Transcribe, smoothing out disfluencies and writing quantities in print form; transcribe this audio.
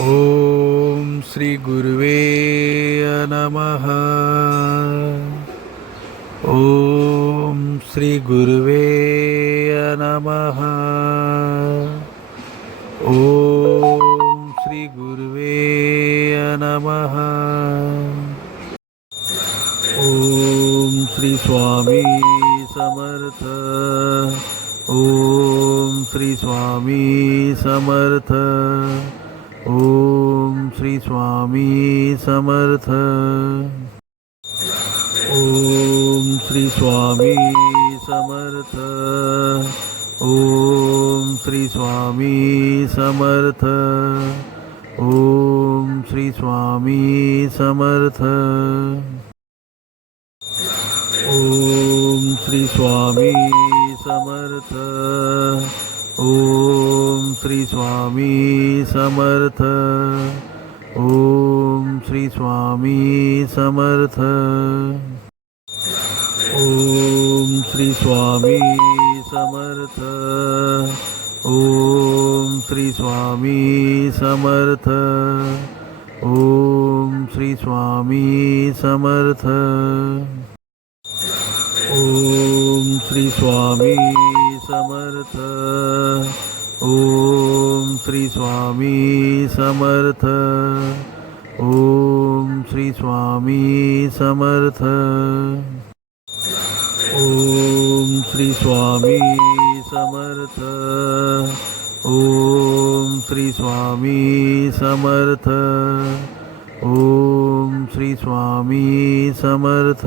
ओम श्री गुरुवे नमः. ओम श्री गुरुवे नमः. ओम श्री गुरुवे नमः. ओम श्री स्वामी समर्थ. ओम श्री स्वामी समर्थ. ओम श्री स्वामी समर्थ. ओम श्री स्वामी समर्थ. ओम श्री स्वामी समर्थ. ओम श्री स्वामी समर्थ. ओम श्री स्वामी समर्थ. ओम श्री स्वामी समर्थ. ओम श्री स्वामी समर्थ. ओम श्री स्वामी समर्थ. ओम श्री स्वामी समर्थ. ओम श्री स्वामी समर्थ. ओम श्री स्वामी समर्थ. ओम श्री स्वामी समर्थ. ओम श्री स्वामी समर्थ. ओम श्री स्वामी समर्थ. ओम श्री स्वामी समर्थ. ओम श्री स्वामी समर्थ.